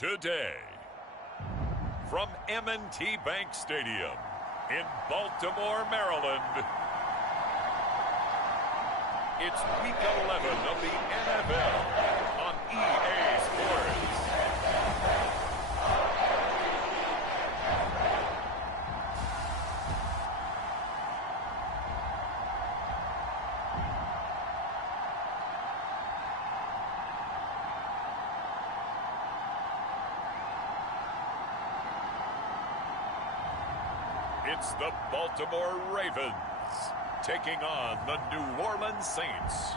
today. From M&T Bank Stadium in Baltimore, Maryland, it's Week 11 of the NFL on EA Sports. It's the Baltimore Ravens taking on the New Orleans Saints.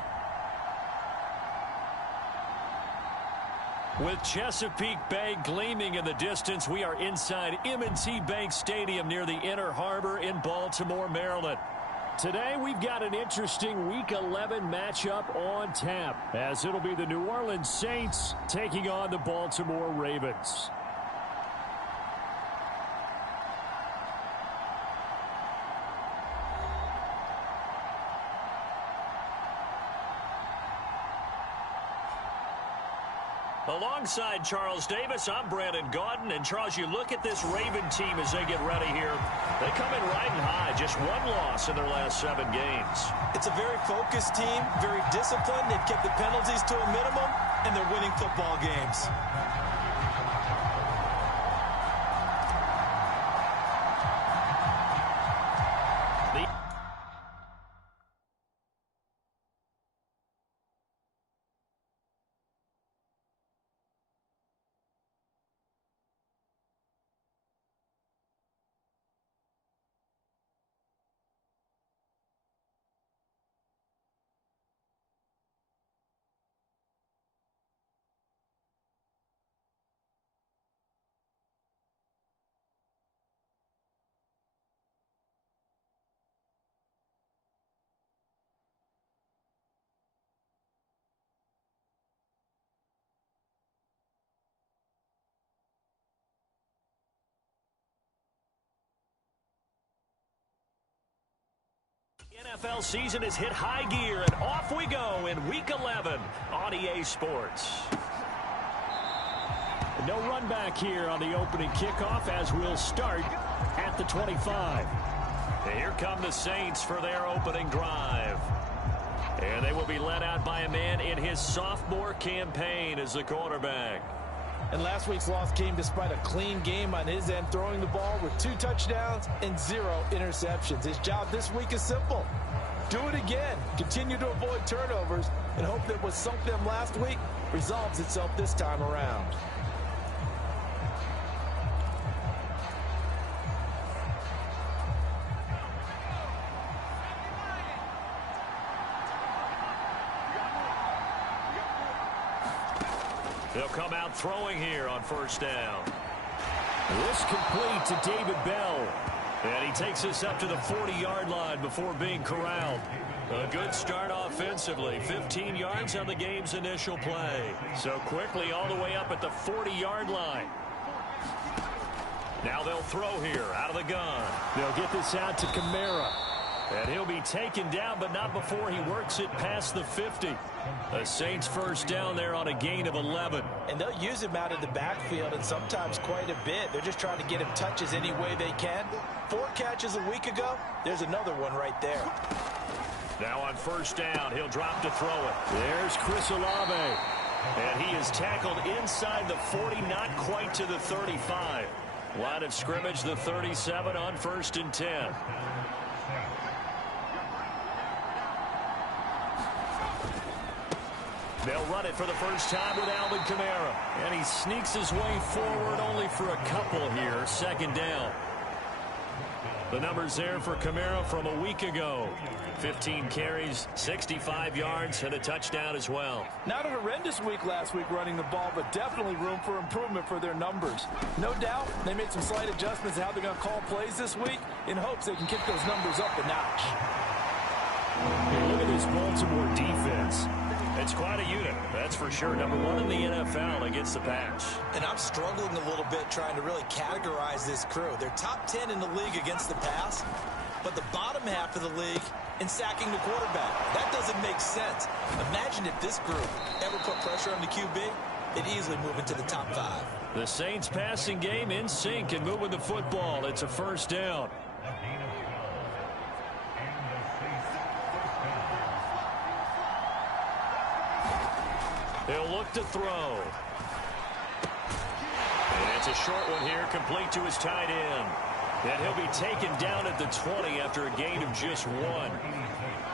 With Chesapeake Bay gleaming in the distance, we are inside M&T Bank Stadium near the Inner Harbor in Baltimore, Maryland. Today, we've got an interesting Week 11 matchup on tap, as it'll be the New Orleans Saints taking on the Baltimore Ravens. Alongside Charles Davis, I'm Brandon Gaudin. And Charles, you look at this Raven team as they get ready here. They come in riding high, just one loss in their last 7 games. It's a very focused team, very disciplined. They've kept the penalties to a minimum, and they're winning football games. NFL season has hit high gear, and off we go in Week 11 on EA Sports. No run back here on the opening kickoff as we'll start at the 25. And here come the Saints for their opening drive. And they will be led out by a man in his sophomore campaign as the quarterback. And last week's loss came despite a clean game on his end, throwing the ball with 2 touchdowns and 0 interceptions. His job this week is simple. Do it again. Continue to avoid turnovers and hope that what sunk them last week resolves itself this time around. They'll come out throwing here on first down. This complete to David Bell. And he takes us up to the 40-yard line before being corralled. A good start offensively. 15 yards on the game's initial play. So quickly all the way up at the 40-yard line. Now they'll throw here out of the gun. They'll get this out to Kamara. And he'll be taken down, but not before he works it past the 50. The Saints first down there on a gain of 11. And they'll use him out of the backfield, and sometimes quite a bit. They're just trying to get him touches any way they can. 4 catches a week ago. There's another one right there. Now on first down, he'll drop to throw it. There's Chris Olave. And he is tackled inside the 40, not quite to the 35. Line of scrimmage, the 37 on 1st and 10. They'll run it for the first time with Alvin Kamara. And he sneaks his way forward only for a couple here. 2nd down. The numbers there for Kamara from a week ago. 15 carries, 65 yards, and a touchdown as well. Not a horrendous week last week running the ball, but definitely room for improvement for their numbers. No doubt they made some slight adjustments to how they're going to call plays this week in hopes they can kick those numbers up a notch. Look at this Baltimore defense. It's quite a unit, that's for sure. Number 1 in the NFL against the pass. And I'm struggling a little bit trying to really categorize this crew. They're top 10 in the league against the pass, but the bottom half of the league in sacking the quarterback. That doesn't make sense. Imagine if this group ever put pressure on the QB. they'd easily move into the top 5. The Saints passing game in sync and moving the football. It's a first down. He'll look to throw. And it's a short one here, complete to his tight end. And he'll be taken down at the 20 after a gain of just 1.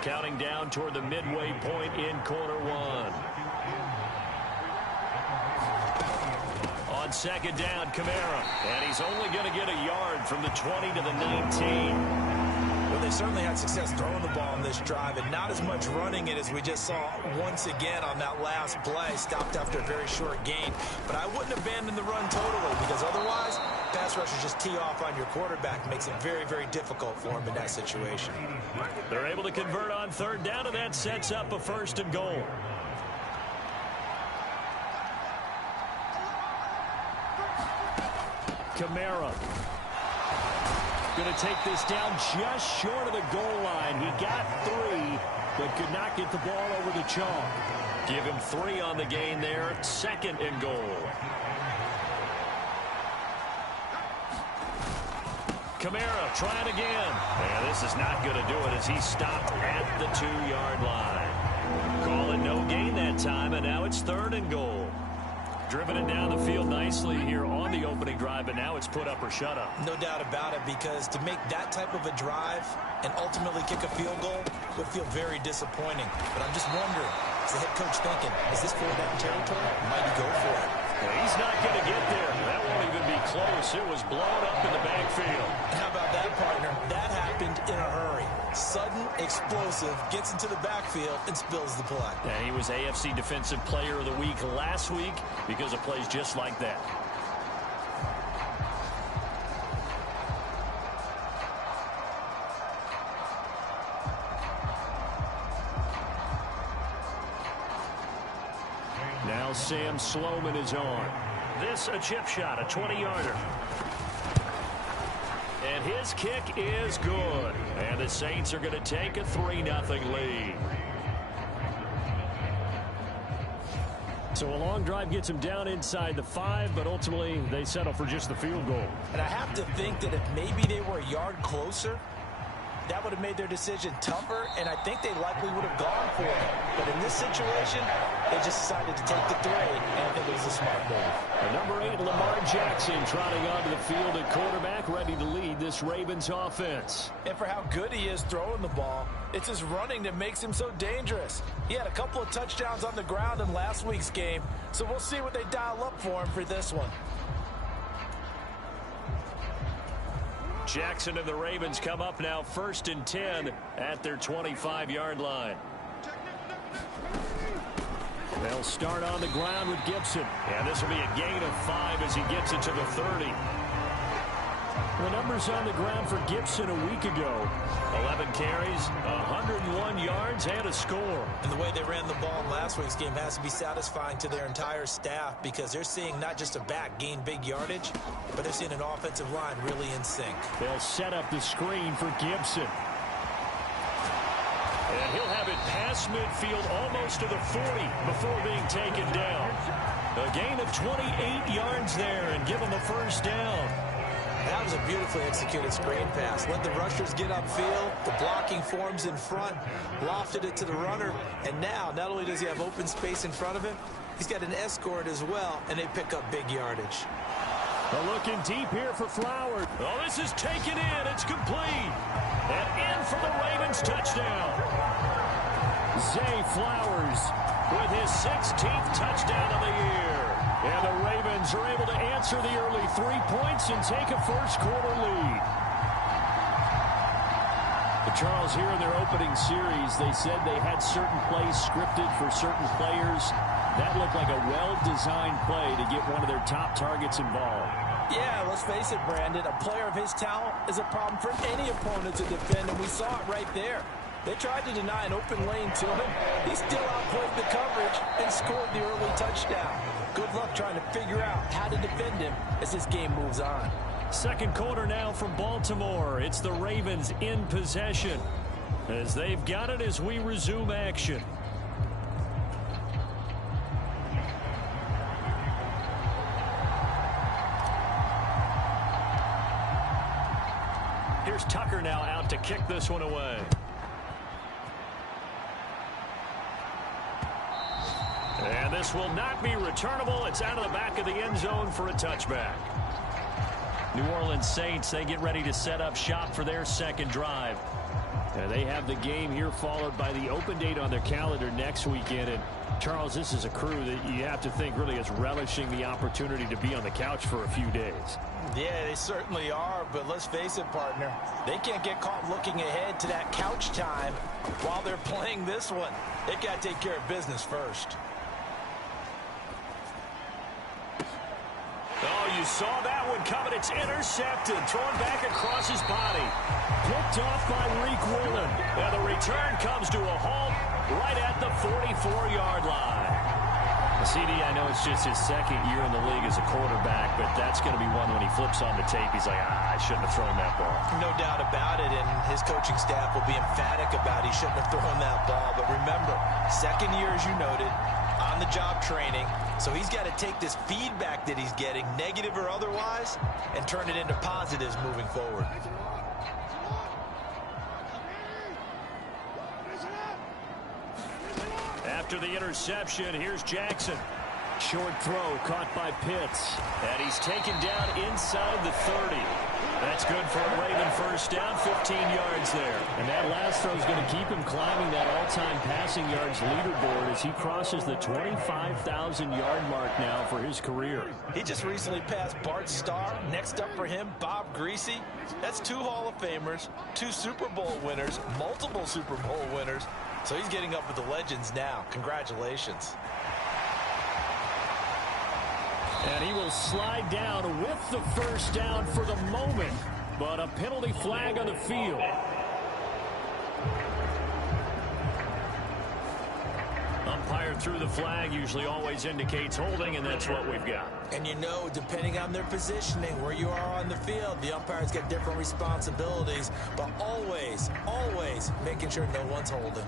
Counting down toward the midway point in quarter 1. On second down, Kamara. And he's only going to get a yard from the 20 to the 19. Well, they certainly had success throwing the ball on this drive and not as much running it as we just saw once again on that last play. Stopped after a very short gain. But I wouldn't abandon the run totally because otherwise, pass rushers just tee off on your quarterback. Makes it very, very difficult for him in that situation. They're able to convert on third down, and that sets up a first and goal. Kamara. Going to take this down just short of the goal line. He got 3, but could not get the ball over the chalk. Give him 3 on the gain there. Second and goal. Kamara trying again. And this is not going to do it as he stopped at the 2-yard line. Call it no gain that time, and now it's third and goal. Driven it down the field nicely here on the opening drive, but now it's put up or shut up. No doubt about it, because to make that type of a drive and ultimately kick a field goal would feel very disappointing. But I'm just wondering, is the head coach thinking, is this 4-down territory? Might he go for it? Well, he's not going to get there. That won't even be close. It was blown up in the backfield. How about that, partner? That happened in a hurry. Sudden, explosive, gets into the backfield and spills the play. And he was AFC Defensive Player of the Week last week because of plays just like that. Now Sam Sloman is on. This a chip shot, a 20-yarder. And his kick is good. And the Saints are going to take a 3-0 lead. So a long drive gets them down inside the 5, but ultimately they settle for just the field goal. And I have to think that if maybe they were a yard closer, that would have made their decision tougher, and I think they likely would have gone for it. But in this situation, they just decided to take the 3, and I think it was a smart move. And number 8, Lamar Jackson, trotting onto the field at quarterback, ready to lead this Ravens offense. And for how good he is throwing the ball, it's his running that makes him so dangerous. He had a couple of touchdowns on the ground in last week's game, so we'll see what they dial up for him for this one. Jackson and the Ravens come up now 1st and 10 at their 25-yard line. They'll start on the ground with Gibson. And this will be a gain of 5 as he gets it to the 30. The numbers on the ground for Gibson a week ago. 11 carries, 101 yards, and a score. And the way they ran the ball in last week's game has to be satisfying to their entire staff because they're seeing not just a back gain big yardage, but they're seeing an offensive line really in sync. They'll set up the screen for Gibson. And he'll have it past midfield almost to the 40 before being taken down. A gain of 28 yards there and give him a first down. That was a beautifully executed screen pass. Let the rushers get upfield. The blocking forms in front. Lofted it to the runner. And now, not only does he have open space in front of him, he's got an escort as well, and they pick up big yardage. Looking deep here for Flowers. Oh, this is taken in. It's complete. And in for the Ravens touchdown. Zay Flowers with his 16th touchdown of the year. And the Ravens are able to answer the early 3 points and take a first-quarter lead. Charles, here in their opening series, they said they had certain plays scripted for certain players. That looked like a well-designed play to get one of their top targets involved. Yeah, let's face it, Brandon. A player of his talent is a problem for any opponent to defend, and we saw it right there. They tried to deny an open lane to him. He still outplayed the coverage and scored the early touchdown. Good luck trying to figure out how to defend him as this game moves on. Second quarter now from Baltimore. It's the Ravens in possession as they've got it as we resume action. Here's Tucker now out to kick this one away. And this will not be returnable. It's out of the back of the end zone for a touchback. New Orleans Saints, they get ready to set up shop for their second drive. And they have the game here followed by the open date on their calendar next weekend. And Charles, this is a crew that you have to think really is relishing the opportunity to be on the couch for a few days. Yeah, they certainly are, but let's face it, partner. They can't get caught looking ahead to that couch time while they're playing this one. They got to take care of business first. Oh, you saw that one coming. It's intercepted. Thrown back across his body. Picked off by Reek Woolen. And the return comes to a halt right at the 44-yard line. CD, I know it's just his second year in the league as a quarterback, but that's going to be one when he flips on the tape. He's like, I shouldn't have thrown that ball. No doubt about it, and his coaching staff will be emphatic about he shouldn't have thrown that ball. But remember, second year, as you noted, on-the-job training. So he's got to take this feedback that he's getting, negative or otherwise, and turn it into positives moving forward. After the interception, here's Jackson. Short throw caught by Pitts. And he's taken down inside the 30. That's good for a Raven first down, 15 yards there. And that last throw is going to keep him climbing that all-time passing yards leaderboard as he crosses the 25,000-yard mark now for his career. He just recently passed Bart Starr. Next up for him, Bob Greasy. That's 2 Hall of Famers, 2 Super Bowl winners, multiple Super Bowl winners. So he's getting up with the legends now. Congratulations. And he will slide down with the first down for the moment. But a penalty flag on the field. Umpire threw the flag, usually always indicates holding, and that's what we've got. And you know, depending on their positioning, where you are on the field, the umpires get different responsibilities. But always, always making sure no one's holding.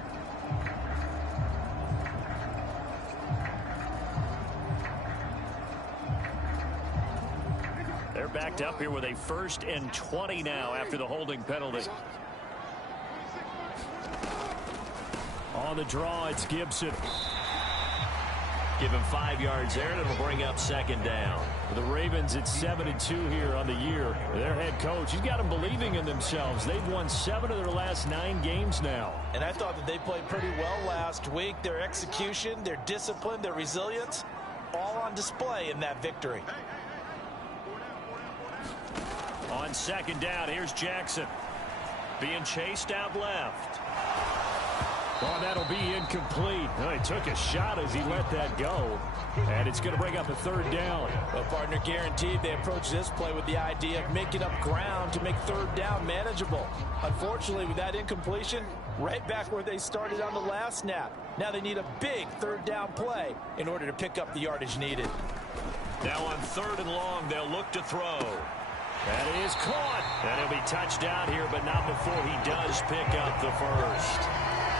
They're backed up here with a 1st and 20 now after the holding penalty. On the draw, it's Gibson. Give him 5 yards there, and it'll bring up second down. For the Ravens, it's 7-2 here on the year. Their head coach, he's got them believing in themselves. They've won 7 of their last 9 games now. And I thought that they played pretty well last week. Their execution, their discipline, their resilience, all on display in that victory. On second down, here's Jackson. Being chased out left. Oh, that'll be incomplete. Oh, he took a shot as he let that go. And it's going to bring up a 3rd down. Well, partner, guaranteed they approach this play with the idea of making up ground to make 3rd down manageable. Unfortunately, with that incompletion, right back where they started on the last snap. Now they need a big 3rd down play in order to pick up the yardage needed. Now on 3rd and long, they'll look to throw. That is caught. And he'll be touched down here, but not before he does pick up the first.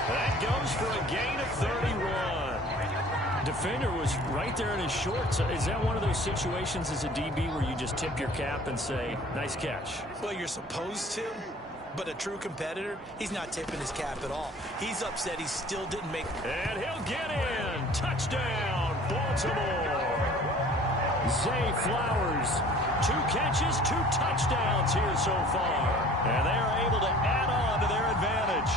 That goes for a gain of 31. Defender was right there in his shorts. Is that one of those situations as a DB where you just tip your cap and say, nice catch? Well, you're supposed to, but a true competitor, he's not tipping his cap at all. He's upset he still didn't make. And he'll get in. Touchdown, Baltimore. Zay Flowers. 2 catches, 2 touchdowns here so far. And they are able to add on to their advantage.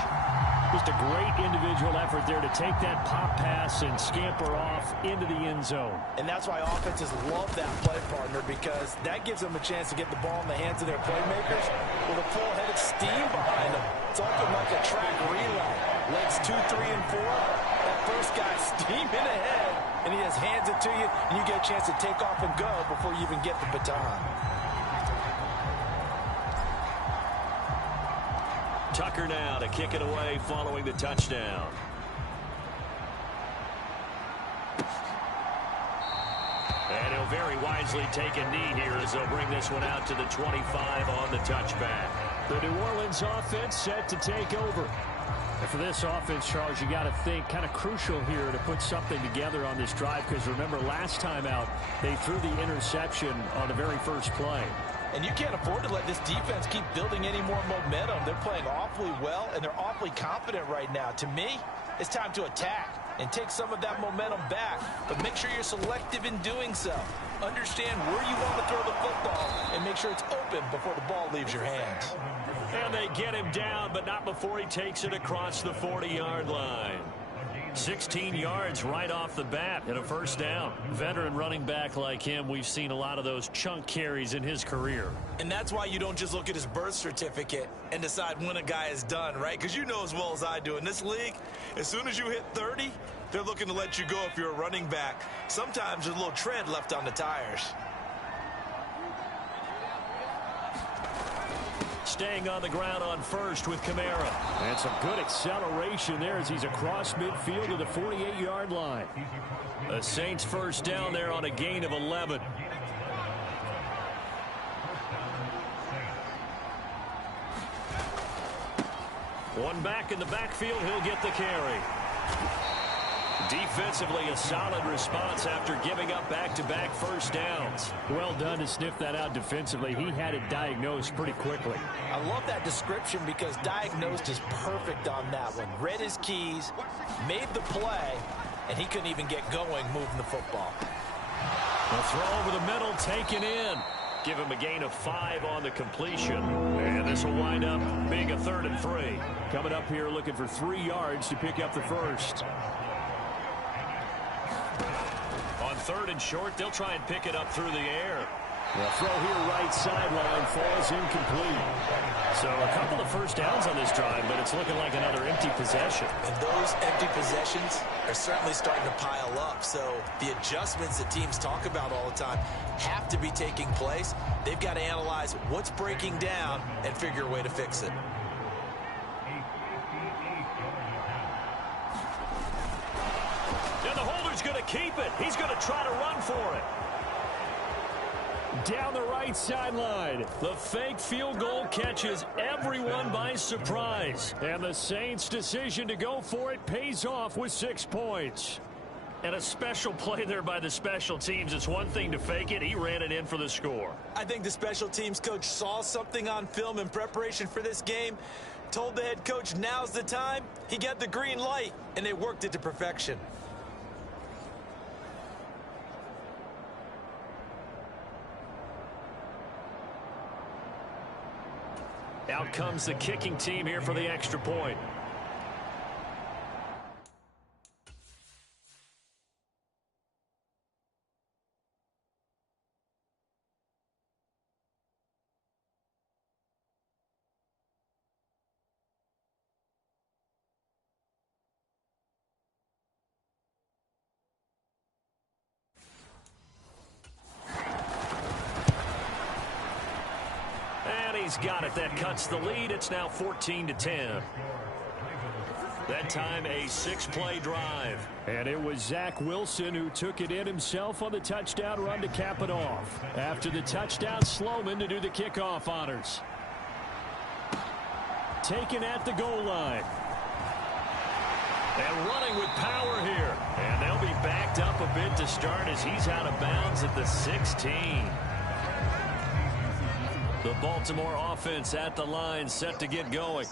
Just a great individual effort there to take that pop pass and scamper off into the end zone. And that's why offenses love that play, partner, because that gives them a chance to get the ball in the hands of their playmakers with a full head of steam behind them. It's often like a track relay. Legs 2, 3, and 4. That first guy steaming ahead, and he just hands it to you, and you get a chance to take off and go before you even get the baton. Tucker now to kick it away following the touchdown. And he'll very wisely take a knee here as they'll bring this one out to the 25 on the touchback. The New Orleans offense set to take over. And for this offense, Charles, you got to think kind of crucial here to put something together on this drive, because remember last time out they threw the interception on the very first play. And you can't afford to let this defense keep building any more momentum. They're playing awfully well, and they're awfully confident right now. To me, it's time to attack and take some of that momentum back, but make sure you're selective in doing so. Understand where you want to throw the football and make sure it's open before the ball leaves your hands. And they get him down, but not before he takes it across the 40-yard line. 16 yards right off the bat and a first down. Veteran running back like him, we've seen a lot of those chunk carries in his career. And that's why you don't just look at his birth certificate and decide when a guy is done, right? Because you know as well as I do, in this league, as soon as you hit 30, they're looking to let you go if you're a running back. Sometimes there's a little tread left on the tires. Staying on the ground on first with Kamara. And some good acceleration there as he's across midfield to the 48-yard line. The Saints first down there on a gain of 11. One back in the backfield, he'll get the carry. Defensively, a solid response after giving up back-to-back first downs. Well done to sniff that out defensively. He had it diagnosed pretty quickly. I love that description because diagnosed is perfect on that one. Read his keys, made the play, and he couldn't even get going moving the football. The throw over the middle, taken in. Give him a gain of 5 on the completion. And this will wind up being a 3rd and 3. Coming up here looking for 3 yards to pick up the first. On 3rd and short, they'll try and pick it up through the air. The throw here right sideline falls incomplete. So a couple of first downs on this drive, but it's looking like another empty possession. And those empty possessions are certainly starting to pile up. So the adjustments that teams talk about all the time have to be taking place. They've got to analyze what's breaking down and figure a way to fix it. And the holder's going to keep it. He's going to try to run for it. Down the right sideline. The fake field goal catches everyone by surprise. And the Saints' decision to go for it pays off with 6 points. And a special play there by the special teams. It's one thing to fake it. He ran it in for the score. I think the special teams coach saw something on film in preparation for this game, told the head coach now's the time. He got the green light, and they worked it to perfection. Out comes the kicking team here for the extra point. He's got it. That cuts the lead. It's now 14-10. That time a 6-play drive. And it was Zach Wilson who took it in himself on the touchdown run to cap it off. After the touchdown, Sloman to do the kickoff honors. Taken at the goal line. And running with power here. And they'll be backed up a bit to start as he's out of bounds at the 16. The Baltimore offense at the line, set to get going.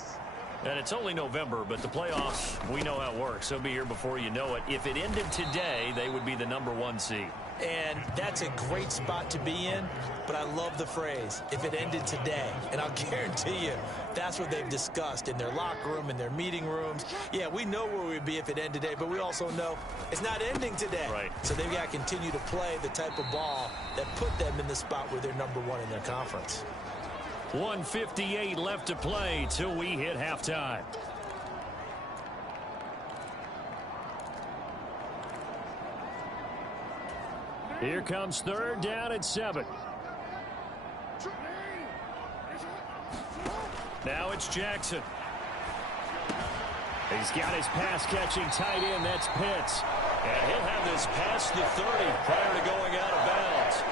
And it's only November, but the playoffs, we know how it works. They'll be here before you know it. If it ended today, they would be the #1 seed. And that's a great spot to be in, but I love the phrase, if it ended today. And I'll guarantee you, that's what they've discussed in their locker room, in their meeting rooms. Yeah, we know where we'd be if it ended today, but we also know it's not ending today. Right. So they've got to continue to play the type of ball that put them in the spot where they're #1 in their conference. 1:58 left to play till we hit halftime. Here comes 3rd down and 7. Now it's Jackson. He's got his pass-catching tight end. That's Pitts. And he'll have this past the 30 prior to going out of bounds.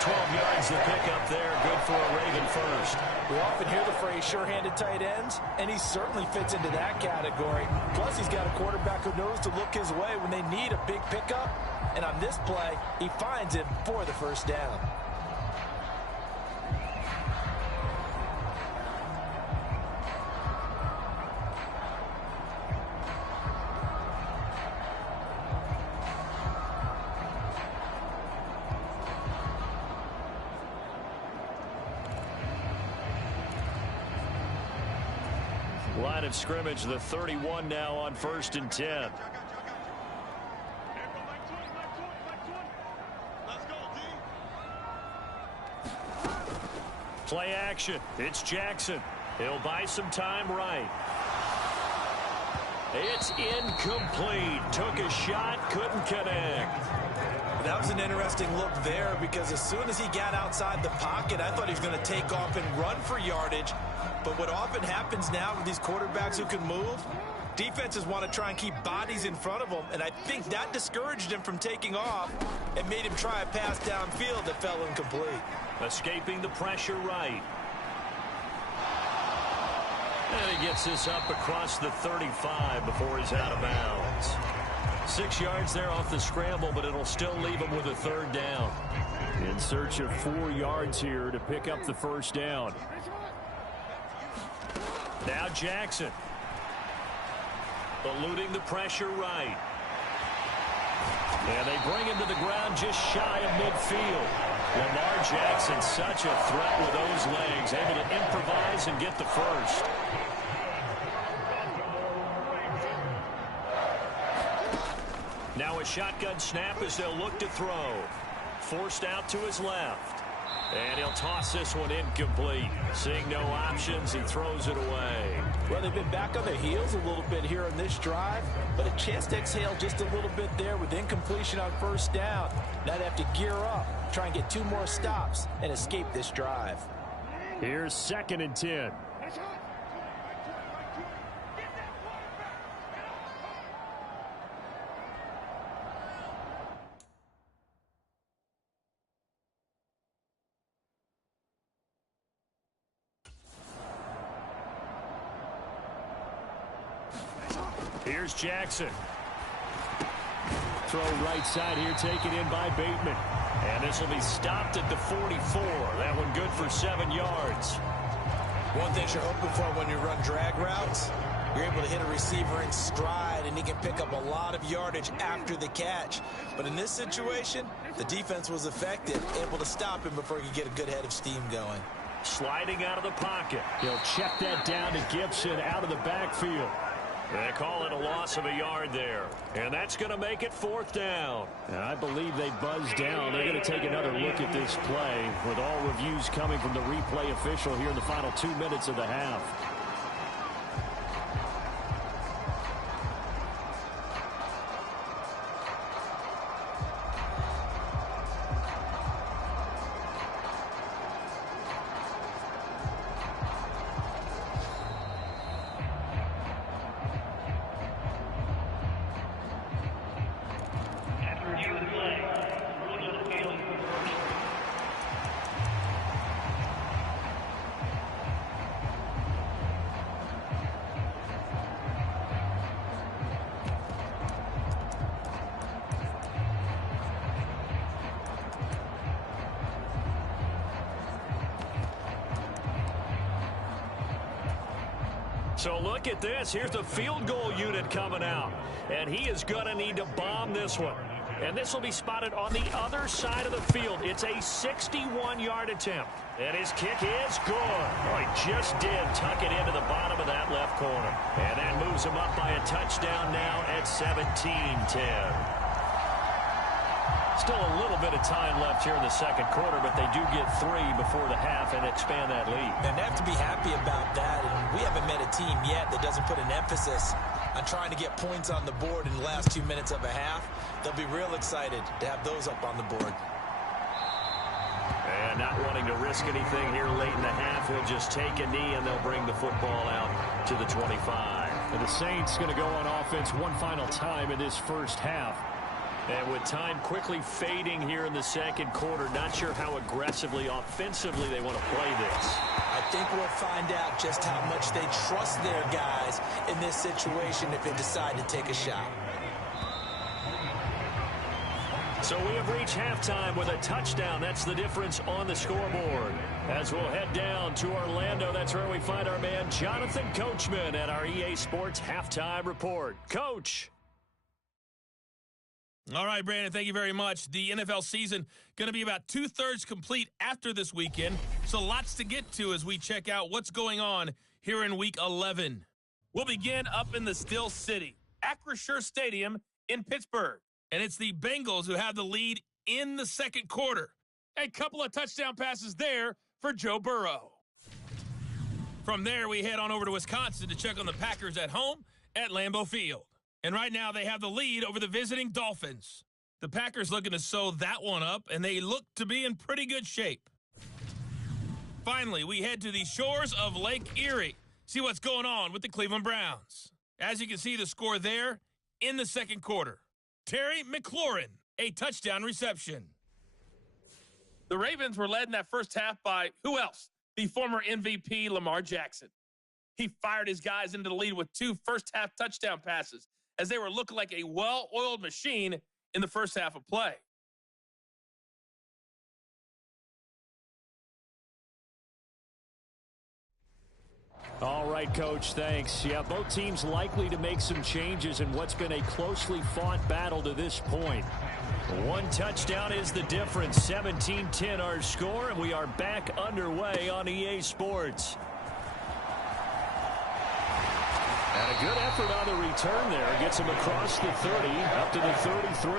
12 yards to pick up there. Good for a Raven first. We often hear the phrase sure-handed tight ends, and he certainly fits into that category. Plus, he's got a quarterback who knows to look his way when they need a big pickup. And on this play, he finds him for the first down. Line of scrimmage, the 31 now on 1st and 10. Play action. It's Jackson. He'll buy some time right. It's incomplete. Took a shot, couldn't connect. That was an interesting look there because as soon as he got outside the pocket, I thought he was going to take off and run for yardage. But what often happens now with these quarterbacks who can move, defenses want to try and keep bodies in front of them, and I think that discouraged him from taking off and made him try a pass downfield that fell incomplete. Escaping the pressure right. And he gets this up across the 35 before he's out of bounds. 6 yards there off the scramble, but it'll still leave him with a 3rd down. In search of 4 yards here to pick up the 1st down. Now Jackson. Eluding the pressure right. And they bring him to the ground just shy of midfield. Lamar Jackson, such a threat with those legs, able to improvise and get the 1st. Now a shotgun snap as they'll look to throw. Forced out to his left. And he'll toss this one incomplete. Seeing no options, he throws it away. Well, they've been back on their heels a little bit here in this drive, but a chance to exhale just a little bit there with incompletion on 1st down. Now they have to gear up, try and get 2 more stops, and escape this drive. Here's 2nd and 10. Here's Jackson. Throw right side here, taken in by Bateman. And this will be stopped at the 44. That one good for 7 yards. One thing you're hoping for when you run drag routes, you're able to hit a receiver in stride, and he can pick up a lot of yardage after the catch. But in this situation, the defense was effective, able to stop him before he could get a good head of steam going. Sliding out of the pocket. He'll check that down to Gibson out of the backfield. They call it a loss of a yard there. And that's going to make it 4th down. And I believe they buzzed down. They're going to take another look at this play with all reviews coming from the replay official here in the final 2 minutes of the half. So look at this. Here's the field goal unit coming out. And he is going to need to bomb this one. And this will be spotted on the other side of the field. It's a 61-yard attempt. And his kick is good. Oh, he just did tuck it into the bottom of that left corner. And that moves him up by a touchdown now at 17-10. Still a little bit of time left here in the second quarter, but they do get 3 before the half and expand that lead. And they have to be happy about that. And we haven't met a team yet that doesn't put an emphasis on trying to get points on the board in the last 2 minutes of a half. They'll be real excited to have those up on the board. And not wanting to risk anything here late in the half, he'll just take a knee and they'll bring the football out to the 25. And the Saints going to go on offense one final time in this first half. And with time quickly fading here in the second quarter, not sure how aggressively, offensively they want to play this. I think we'll find out just how much they trust their guys in this situation if they decide to take a shot. So we have reached halftime with a touchdown. That's the difference on the scoreboard. As we'll head down to Orlando, that's where we find our man Jonathan Coachman at our EA Sports Halftime Report. Coach. All right, Brandon, thank you very much. The NFL season going to be about 2/3 complete after this weekend, so lots to get to as we check out what's going on here in Week 11. We'll begin up in the Steel City, Acrisure Stadium in Pittsburgh. And it's the Bengals who have the lead in the second quarter. A couple of touchdown passes there for Joe Burrow. From there, we head on over to Wisconsin to check on the Packers at home at Lambeau Field. And right now, they have the lead over the visiting Dolphins. The Packers looking to sew that one up, and they look to be in pretty good shape. Finally, we head to the shores of Lake Erie. See what's going on with the Cleveland Browns. As you can see, the score there in the second quarter. Terry McLaurin, a touchdown reception. The Ravens were led in that first half by who else? The former MVP, Lamar Jackson. He fired his guys into the lead with 2 first-half touchdown passes as they were looking like a well-oiled machine in the first half of play. All right, Coach, thanks. Yeah, both teams likely to make some changes in what's been a closely fought battle to this point. 1 touchdown is the difference. 17-10 our score, and we are back underway on EA Sports. And a good effort on the return there. Gets him across the 30, up to the 33.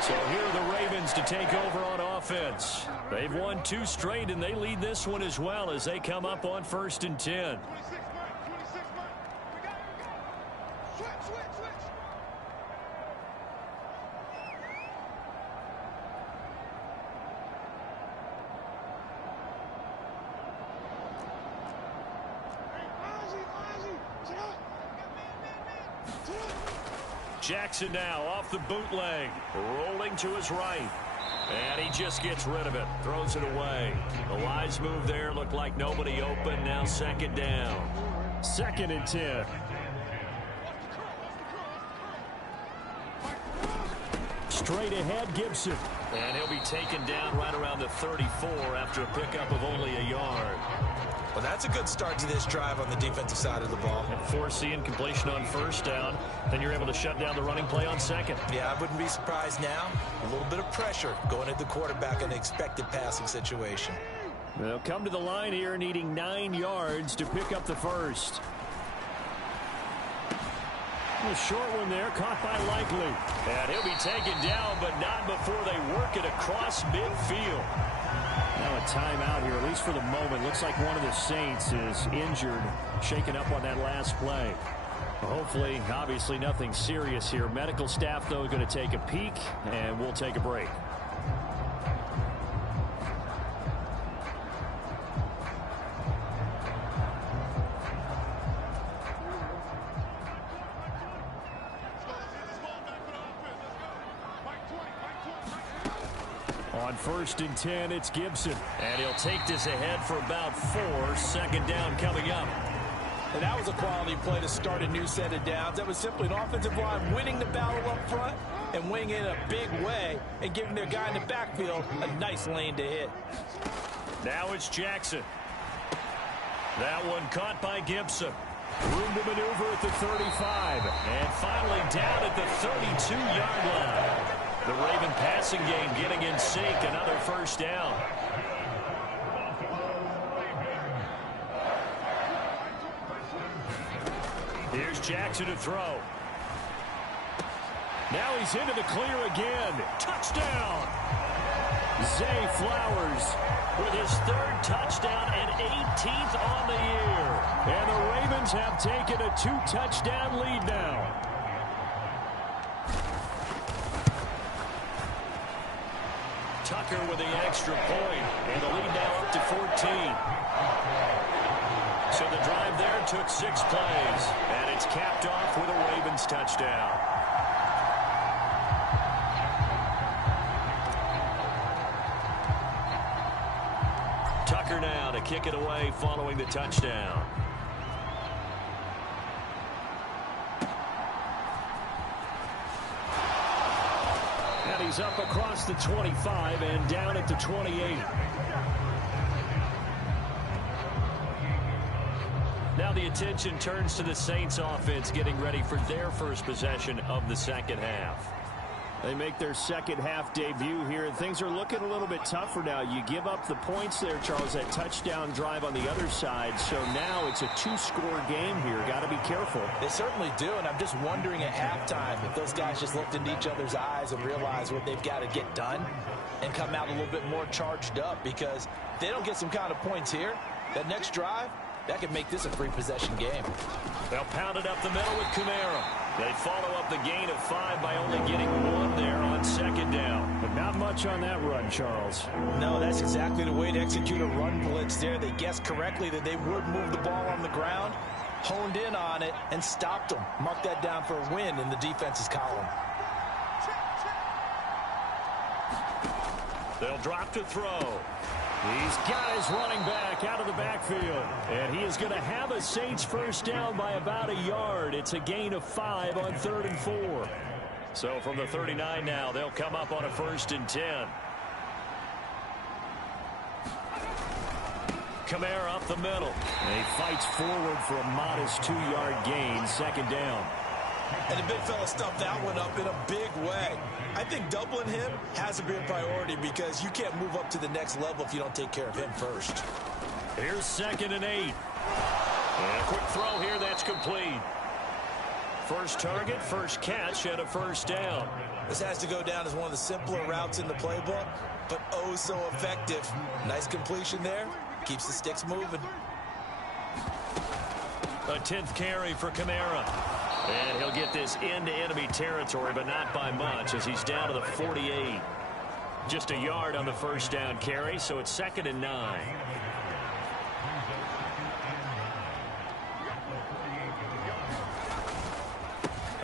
So here are the Ravens to take over on offense. They've won 2 straight, and they lead this one as well as they come up on 1st and 10. Jackson now off the bootleg, rolling to his right. And he just gets rid of it, throws it away. The wise move there, looked like nobody open. Now 2nd down. 2nd and 10. Straight ahead, Gibson. And he'll be taken down right around the 34 after a pickup of only a yard. Well, that's a good start to this drive on the defensive side of the ball. And forcing completion on 1st down. Then you're able to shut down the running play on 2nd. Yeah, I wouldn't be surprised now. A little bit of pressure going at the quarterback in an expected passing situation. They'll come to the line here needing 9 yards to pick up the first. A short one there, caught by Likely. And he'll be taken down, but not before they work it across midfield. Now a timeout here, at least for the moment. Looks like one of the Saints is injured, shaken up on that last play. Hopefully, obviously nothing serious here. Medical staff, though, going to take a peek, and we'll take a break. On 1st and 10, it's Gibson. And he'll take this ahead for about 4. 2nd down coming up. And that was a quality play to start a new set of downs. That was simply an offensive line winning the battle up front and winning it in a big way and giving their guy in the backfield a nice lane to hit. Now it's Jackson. That one caught by Gibson. Room to maneuver at the 35. And finally down at the 32-yard line. The Raven passing game getting in sync. Another 1st down. Here's Jackson to throw. Now he's into the clear again. Touchdown! Zay Flowers with his 3rd touchdown and 18th on the year. And the Ravens have taken a 2-touchdown lead now. Tucker with the extra point, and the lead now up to 14. So the drive there took 6 plays, and it's capped off with a Ravens touchdown. Tucker now to kick it away following the touchdown. And he's up across the 25 and down at the 28. Now the attention turns to the Saints offense getting ready for their first possession of the second half. They make their second half debut here, and things are looking a little bit tougher now. You give up the points there, Charles, that touchdown drive on the other side. So now it's a two-score game here. Got to be careful. They certainly do, and I'm just wondering at halftime if those guys just looked into each other's eyes and realized what they've got to get done and come out a little bit more charged up, because if they don't get some kind of points here, that next drive, that could make this a three-possession game. They'll pound it up the middle with Kamara. They follow up the gain of 5 by only getting 1 there on second down. But not much on that run, Charles. No, that's exactly the way to execute a run blitz there. They guessed correctly that they would move the ball on the ground, honed in on it, and stopped them. Mark that down for a win in the defense's column. They'll drop to throw. He's got his running back out of the backfield. And he is going to have a Saints first down by about a yard. It's a gain of 5 on 3rd and 4. So from the 39 now, they'll come up on a 1st and 10. Kamara up the middle. And he fights forward for a modest 2-yard gain, second down. And the big fella stuffed that one up in a big way. I think doubling him has to be a priority, because you can't move up to the next level if you don't take care of him first. Here's 2nd and 8. And a quick throw here, that's complete. First target, first catch, and a first down. This has to go down as one of the simpler routes in the playbook, but oh so effective. Nice completion there. Keeps the sticks moving. A 10th carry for Kamara. And he'll get this into enemy territory, but not by much, as he's down to the 48. Just a yard on the first down carry, so it's 2nd and 9.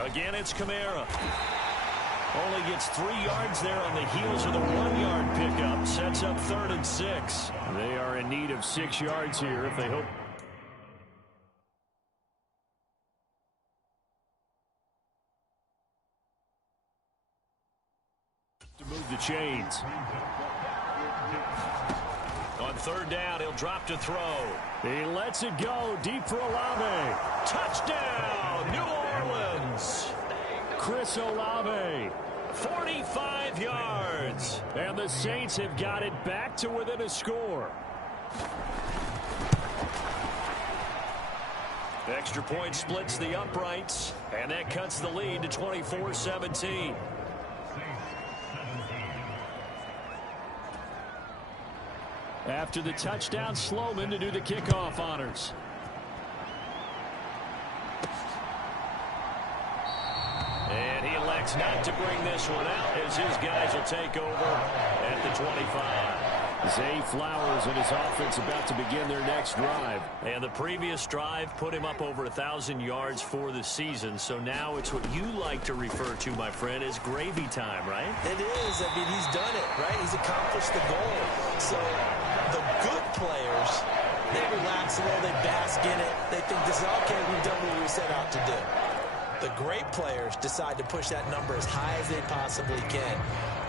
Again, it's Kamara. Only gets 3 yards there on the heels of the 1-yard pickup. Sets up 3rd and 6. They are in need of 6 yards here if they hope. To move the chains. On 3rd down, he'll drop to throw. He lets it go deep for Olave. Touchdown, New Orleans. Chris Olave. 45 yards. And the Saints have got it back to within a score. Extra point splits the uprights, and that cuts the lead to 24-17. After the touchdown, Sloman to do the kickoff honors. And he elects not to bring this one out, as his guys will take over at the 25. Zay Flowers and his offense about to begin their next drive. And the previous drive put him up over 1,000 yards for the season. So now it's what you like to refer to, my friend, as gravy time, right? It is. I mean, he's done it, right? He's accomplished the goal. So the good players, they relax a little, they bask in it. They think this is okay, we've done what we set out to do. The great players decide to push that number as high as they possibly can.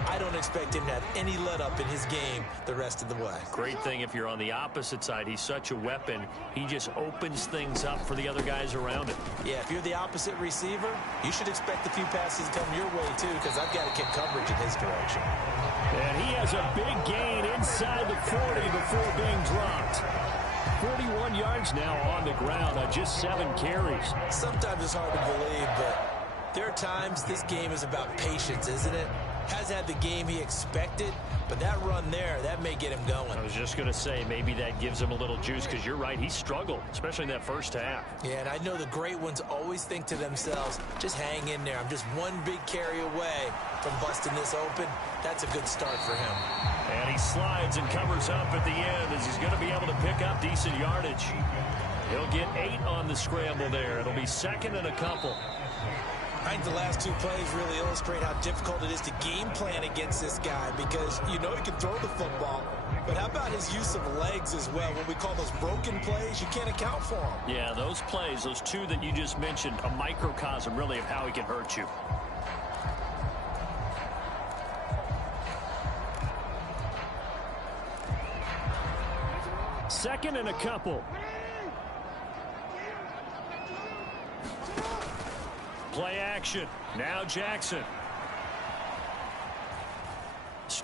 I don't expect him to have any let-up in his game the rest of the way. Great thing if you're on the opposite side. He's such a weapon. He just opens things up for the other guys around him. Yeah, if you're the opposite receiver, you should expect a few passes to come your way, too, because I've got to kick coverage in his direction. And he has a big gain inside the 40 before being dropped. 41 yards now on the ground on just 7 carries. Sometimes it's hard to believe, but there are times this game is about patience, isn't it? Has had the game he expected, but that run there, that may get him going. I was just going to say, maybe that gives him a little juice, because you're right, he struggled, especially in that first half. Yeah, and I know the great ones always think to themselves, just hang in there. I'm just one big carry away from busting this open. That's a good start for him. And he slides and covers up at the end, as he's going to be able to pick up decent yardage. He'll get 8 on the scramble there. It'll be 2nd and a couple. I think the last 2 plays really illustrate how difficult it is to game plan against this guy, because you know he can throw the football, but how about his use of legs as well? What we call those broken plays, you can't account for them. Yeah, those plays, those 2 that you just mentioned, a microcosm really of how he can hurt you. Second and a couple. Play action. Now Jackson.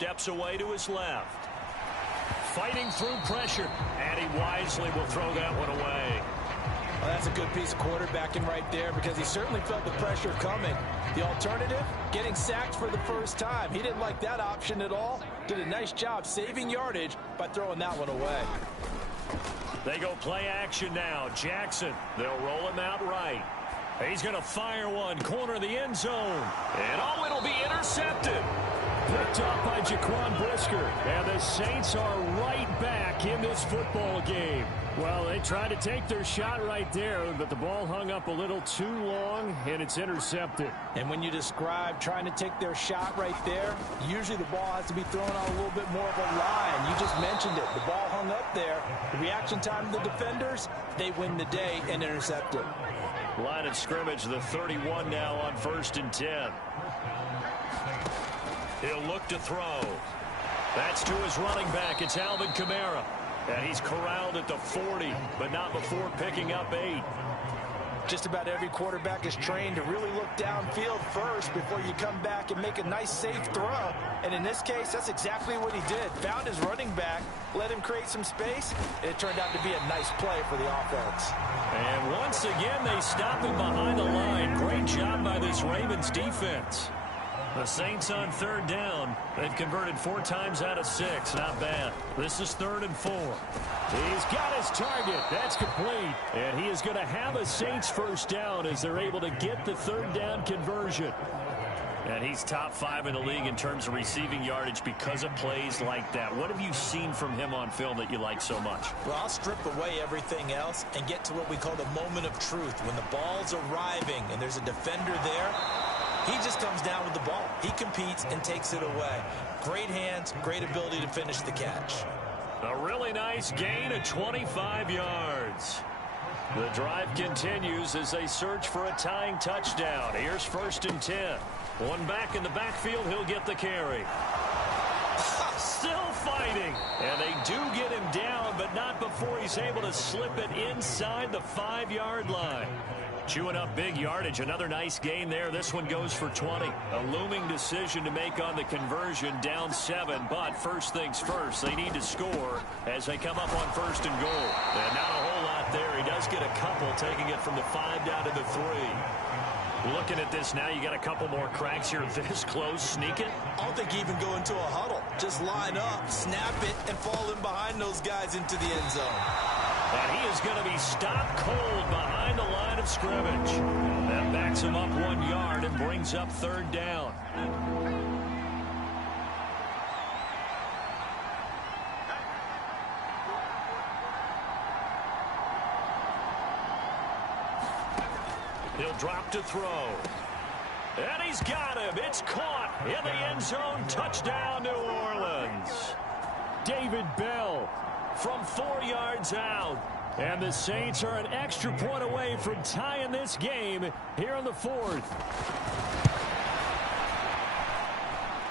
steps away to his left. Fighting through pressure, and he wisely will throw that one away. Well, that's a good piece of quarterbacking right there because he certainly felt the pressure coming. The alternative, getting sacked for the first time. He didn't like that option at all. Did a nice job saving yardage by throwing that one away. They go play action now. Jackson, they'll roll him out right. He's going to fire one, corner of the end zone. And oh, it'll be intercepted. Picked off by Jaquan Brisker. And the Saints are right back in this football game. Well, they tried to take their shot right there, but the ball hung up a little too long, and it's intercepted. And when you describe trying to take their shot right there, usually the ball has to be thrown on a little bit more of a line. You just mentioned it. The ball hung up there. The reaction time of the defenders, they win the day and intercept it. Line of scrimmage, the 31 now on 1st and 10. He'll look to throw. That's to his running back. It's Alvin Kamara. And he's corralled at the 40, but not before picking up 8. Just about every quarterback is trained to really look downfield first before you come back and make a nice, safe throw. And in this case, that's exactly what he did. Found his running back, let him create some space, and it turned out to be a nice play for the offense. And once again, they stop him behind the line. Great job by this Ravens defense. The Saints on 3rd down. They've converted 4 times out of 6. Not bad. This is 3rd and 4. He's got his target. That's complete. And he is going to have a Saints 1st down as they're able to get the 3rd down conversion. And he's top 5 in the league in terms of receiving yardage because of plays like that. What have you seen from him on film that you like so much? Well, I'll strip away everything else and get to what we call the moment of truth. When the ball's arriving and there's a defender there, he just comes down with the ball. He competes and takes it away. Great hands, great ability to finish the catch. A really nice gain of 25 yards. The drive continues as they search for a tying touchdown. Here's 1st and 10. One back in the backfield, he'll get the carry. Still fighting. And they do get him down, but not before he's able to slip it inside the 5-yard line. Chewing up big yardage. Another nice gain there. This one goes for 20. A looming decision to make on the conversion. Down 7. But first things first, they need to score as they come up on 1st and goal. And not a whole lot there. He does get a couple, taking it from the 5 down to the 3. Looking at this now, you got a couple more cracks here this close. Sneak it. I don't think even go into a huddle. Just line up, snap it, and fall in behind those guys into the end zone. And he is going to be stopped cold behind the line of scrimmage. That backs him up 1 yard and brings up 3rd down. He'll drop to throw. And he's got him. It's caught in the end zone. Touchdown, New Orleans. David Bell from 4 yards out. And the Saints are an extra point away from tying this game here in the 4th.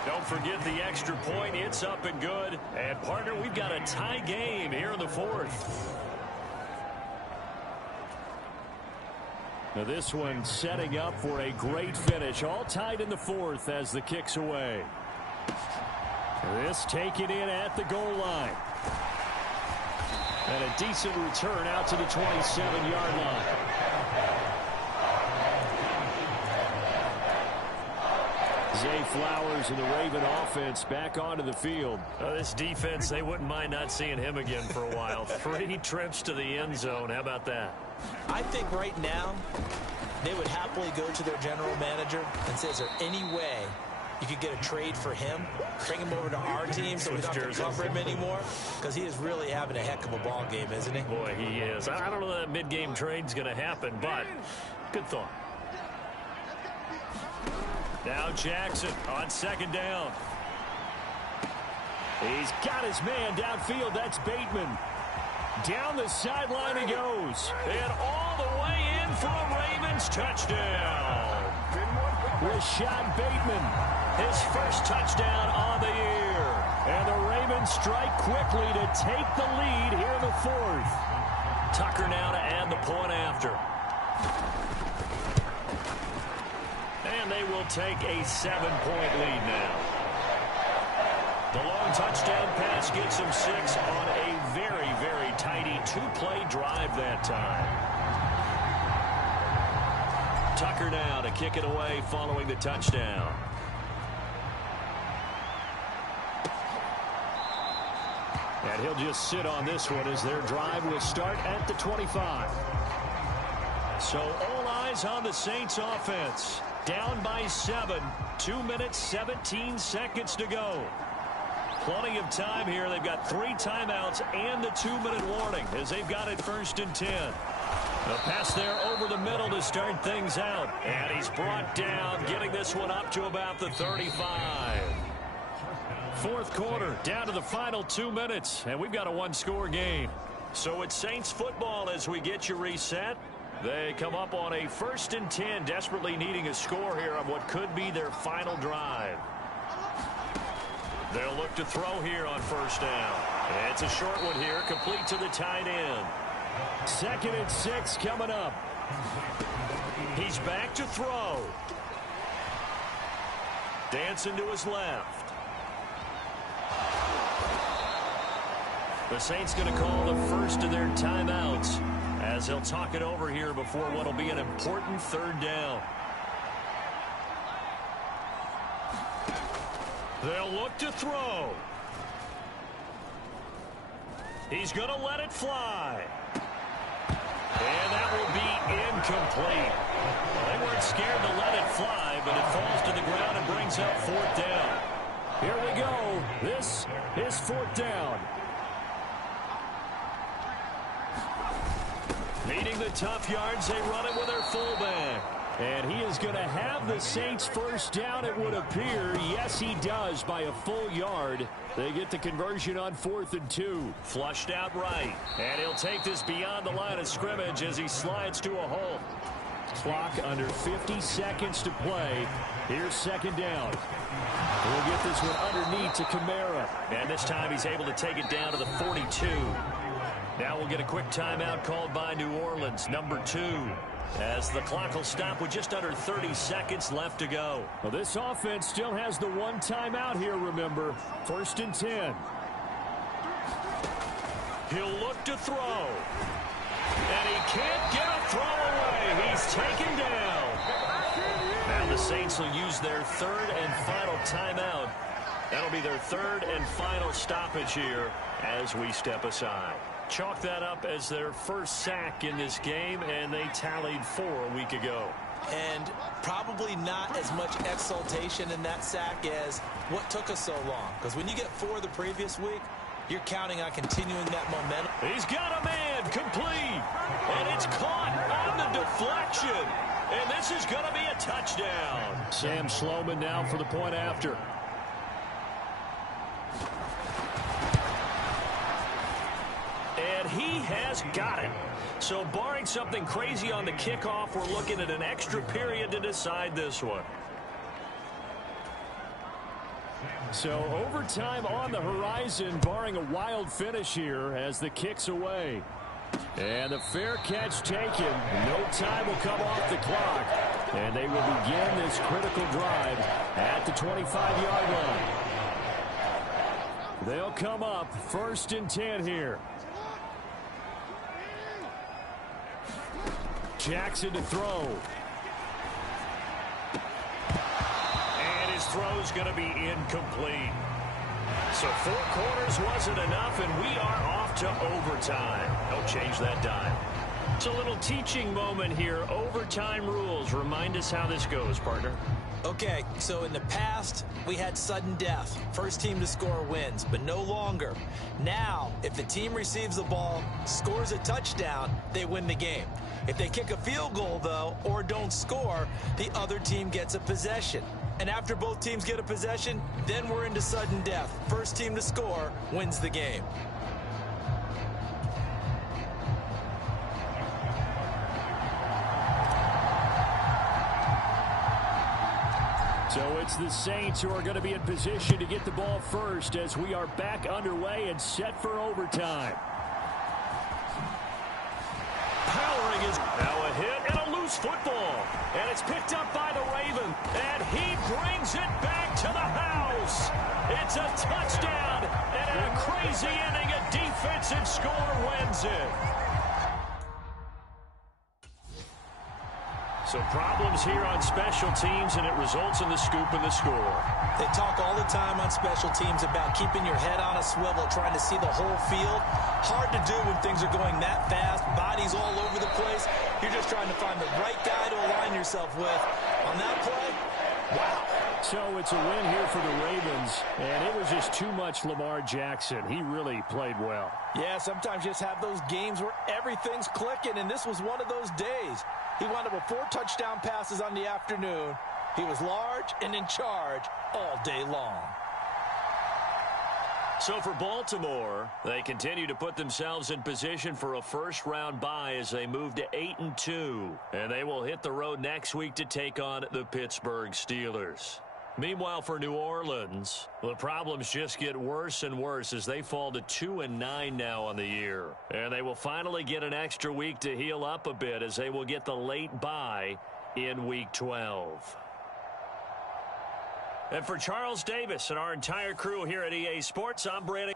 Don't forget the extra point. It's up and good. And, partner, we've got a tie game here in the 4th. Now this one setting up for a great finish. All tied in the 4th as the kick's away. This taken in at the goal line. And a decent return out to the 27-yard line. Zay Flowers and the Raven offense back onto the field. This defense, they wouldn't mind not seeing him again for a while. 3 trips to the end zone. How about that? I think right now they would happily go to their general manager and say, is there any way you could get a trade for him, bring him over to our team so we don't have to cover him anymore? Because he is really having a heck of a ball game, isn't he? Boy, he is. I don't know that mid-game trade's going to happen, but good thought. Now Jackson on 2nd down. He's got his man downfield. That's Bateman. Down the sideline he goes. And all the way in for a Ravens touchdown. Rashad Bateman. His first touchdown on the year. And the Ravens strike quickly to take the lead here in the 4th. Tucker now to add the point after. And they will take a 7-point lead now. The long touchdown pass gets him 6 on a very, very tidy 2-play drive that time. Tucker now to kick it away following the touchdown. And he'll just sit on this one as their drive will start at the 25. So all eyes on the Saints offense. Down by 7. 2 minutes, 17 seconds to go. Plenty of time here. They've got 3 timeouts and the 2-minute warning as they've got it 1st and 10. The pass there over the middle to start things out. And he's brought down, getting this one up to about the 35. 4th quarter, down to the final 2 minutes, and we've got a 1-score game. So it's Saints football as we get you reset. They come up on a 1st and 10, desperately needing a score here on what could be their final drive. They'll look to throw here on 1st down. It's a short one here, complete to the tight end. 2nd and 6 coming up. He's back to throw. Dancing to his left. The Saints going to call the first of their timeouts as he'll talk it over here before what will be an important 3rd down. They'll look to throw. He's going to let it fly. And that will be incomplete. Well, they weren't scared to let it fly, but it falls to the ground and brings up 4th down. Here we go. This is 4th down. Needing the tough yards, they run it with their fullback. And he is going to have the Saints 1st down, it would appear. Yes, he does, by a full yard. They get the conversion on 4th and 2. Flushed out right. And he'll take this beyond the line of scrimmage as he slides to a halt. Clock under 50 seconds to play. Here's 2nd down. We'll get this one underneath to Kamara. And this time he's able to take it down to the 42. Now we'll get a quick timeout called by New Orleans, number 2. As the clock will stop with just under 30 seconds left to go. Well, this offense still has the 1 timeout here, remember. 1st and 10. He'll look to throw. And he can't get a throw away. He's taken down. Now the Saints will use their 3rd and final timeout. That'll be their 3rd and final stoppage here as we step aside. Chalk that up as their 1st sack in this game, and they tallied 4 a week ago. And probably not as much exultation in that sack as what took us so long. Because when you get 4 the previous week, you're counting on continuing that momentum. He's got a man complete, and it's caught on the deflection. And this is going to be a touchdown. Sam Sloman now for the point after. And he has got it. So barring something crazy on the kickoff, we're looking at an extra period to decide this one. So overtime on the horizon, barring a wild finish here as the kick's away. And the fair catch taken. No time will come off the clock. And they will begin this critical drive at the 25-yard line. They'll come up 1st and 10 here. Jackson to throw. And his throw's going to be incomplete. So 4 quarters wasn't enough, and we are off to overtime. Don't change that dime. It's a little teaching moment here. Overtime rules. Remind us how this goes, partner. Okay, so in the past, we had sudden death. First team to score wins, but no longer. Now, if the team receives the ball, scores a touchdown, they win the game. If they kick a field goal, though, or don't score, the other team gets a possession. And after both teams get a possession, then we're into sudden death. First team to score wins the game. So it's the Saints who are going to be in position to get the ball first as we are back underway and set for overtime. Powering is now a hit and a loose loose football. And it's picked up by the Ravens. And he brings it back to the house. It's a touchdown. And in a crazy inning, a defensive score wins it. So problems here on special teams, and it results in the scoop and the score. They talk all the time on special teams about keeping your head on a swivel, trying to see the whole field. Hard to do when things are going that fast, bodies all over the place. You're just trying to find the right guy to align yourself with. On that play, wow. So it's a win here for the Ravens, and it was just too much Lamar Jackson. He really played well. Yeah, sometimes you just have those games where everything's clicking, and this was one of those days. He wound up with 4 touchdown passes on the afternoon. He was large and in charge all day long. So for Baltimore, they continue to put themselves in position for a first-round bye as they move to 8-2. And they will hit the road next week to take on the Pittsburgh Steelers. Meanwhile, for New Orleans, the problems just get worse and worse as they fall to 2-9 now on the year. And they will finally get an extra week to heal up a bit as they will get the late bye in Week 12. And for Charles Davis and our entire crew here at EA Sports, I'm Brandon.